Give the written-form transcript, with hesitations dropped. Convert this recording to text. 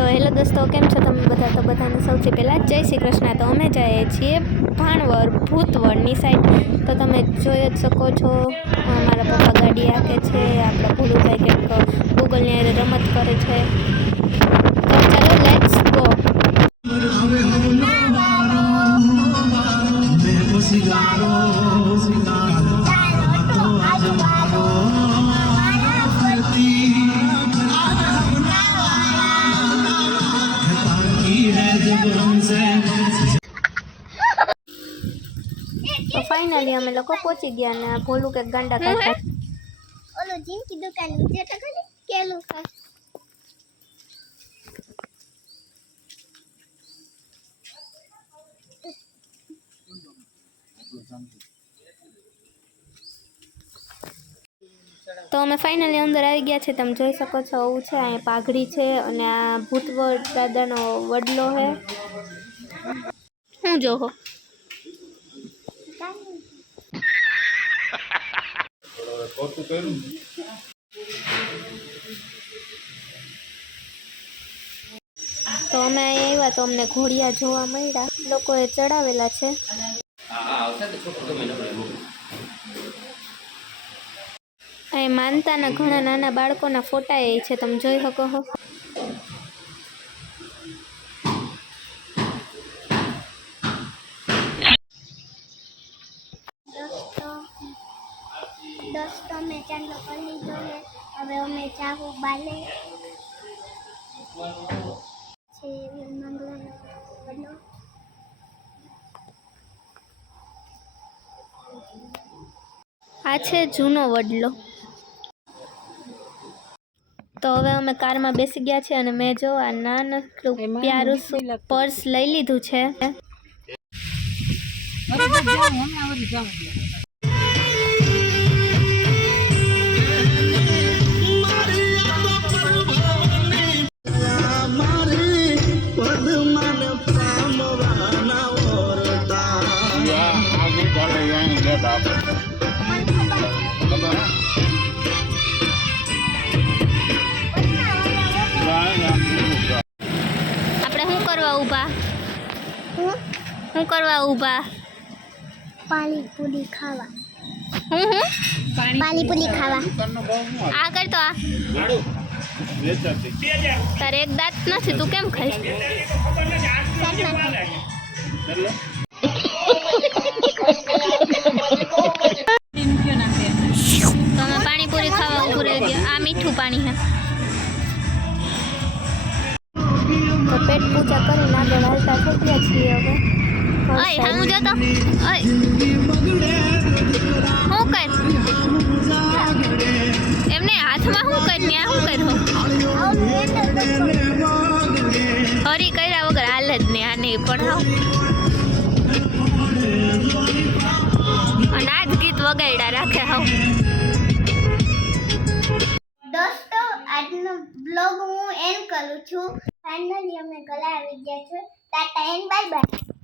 તો હેલો દોસ્તો, કેમ છો તમે બધા? તો બધાને સૌથી પહેલાં જય શ્રી કૃષ્ણ। તો અમે જઈએ છીએ ભાણવર ભૂતવળની સાઈડ। તો તમે જોઈ જ શકો છો, મારા પપ્પા ગાડી હાંકે છે, આપણા ભોલુભાઈ કંઈક ગૂગલની હારે રમત કરે છે। તો ચાલો લેટ્સ ગો। તો ફાઇનલી અમે લોકો પહોંચી ગયા ને ભોલું કે ગાંડા કાઢતા ઓલો જીનકી દુકાન નીચે તો ખાલી કેલું ખા તો અમે ફાઇનલી અંદર આવી ગયા છે। તમે જોઈ શકો છો, આવું છે, અહીંયા પાઘડી છે અને આ ભૂતવળ દાદાનો વડલો છે। હું જોહો તો અમે અહીંયા આવ્યા તો અમને ઘોડિયા જોવા મળ્યા, લોકોએ ચડાવેલા છે। અહીં માનતાના ઘણા નાના બાળકોના ફોટા એ છે, તમે જોઈ શકો છો। દોસ્તો મેં ચાંદલો કરી લીધો છે। હવે અમે જાવું બાલે છે મંગળનો બનો। આ છે જૂનો વડલો। તો હવે અમે કારમાં બેસી ગયા છે અને મેં જો આ નાનકડું પ્યારું પર્સ લઈ લીધું છે। શું કરવા ઊભા? પાણીપુરી ખાવા। હું પાણીપુરી ખાવા। આ કરતો આ તારે એક દાંત નથી, તું કેમ ખાઈશ? તો અમે પાણીપુરી ખાવા ઊભું રહી ગયા। આ મીઠું પાણી છે। તો પેટ પૂજા કરીને આગળ હાલતા થઈ ગયા છીએ હવે। ઓય હું જોતો, ઓય હું કર એમને હાથમાં શું કર ને આ શું કર્યો? હરી કર્યા વગર હાલ જ ને આ નહીં પણ હાવ। અને આ જ ગીત વગાડ્યા રાખે હાવ। દોસ્તો આજનો બ્લોગ હું એન્ડ કરું છું। ફાઇનલી અમે ઘરે આવી ગયા છે। Tata and bye bye.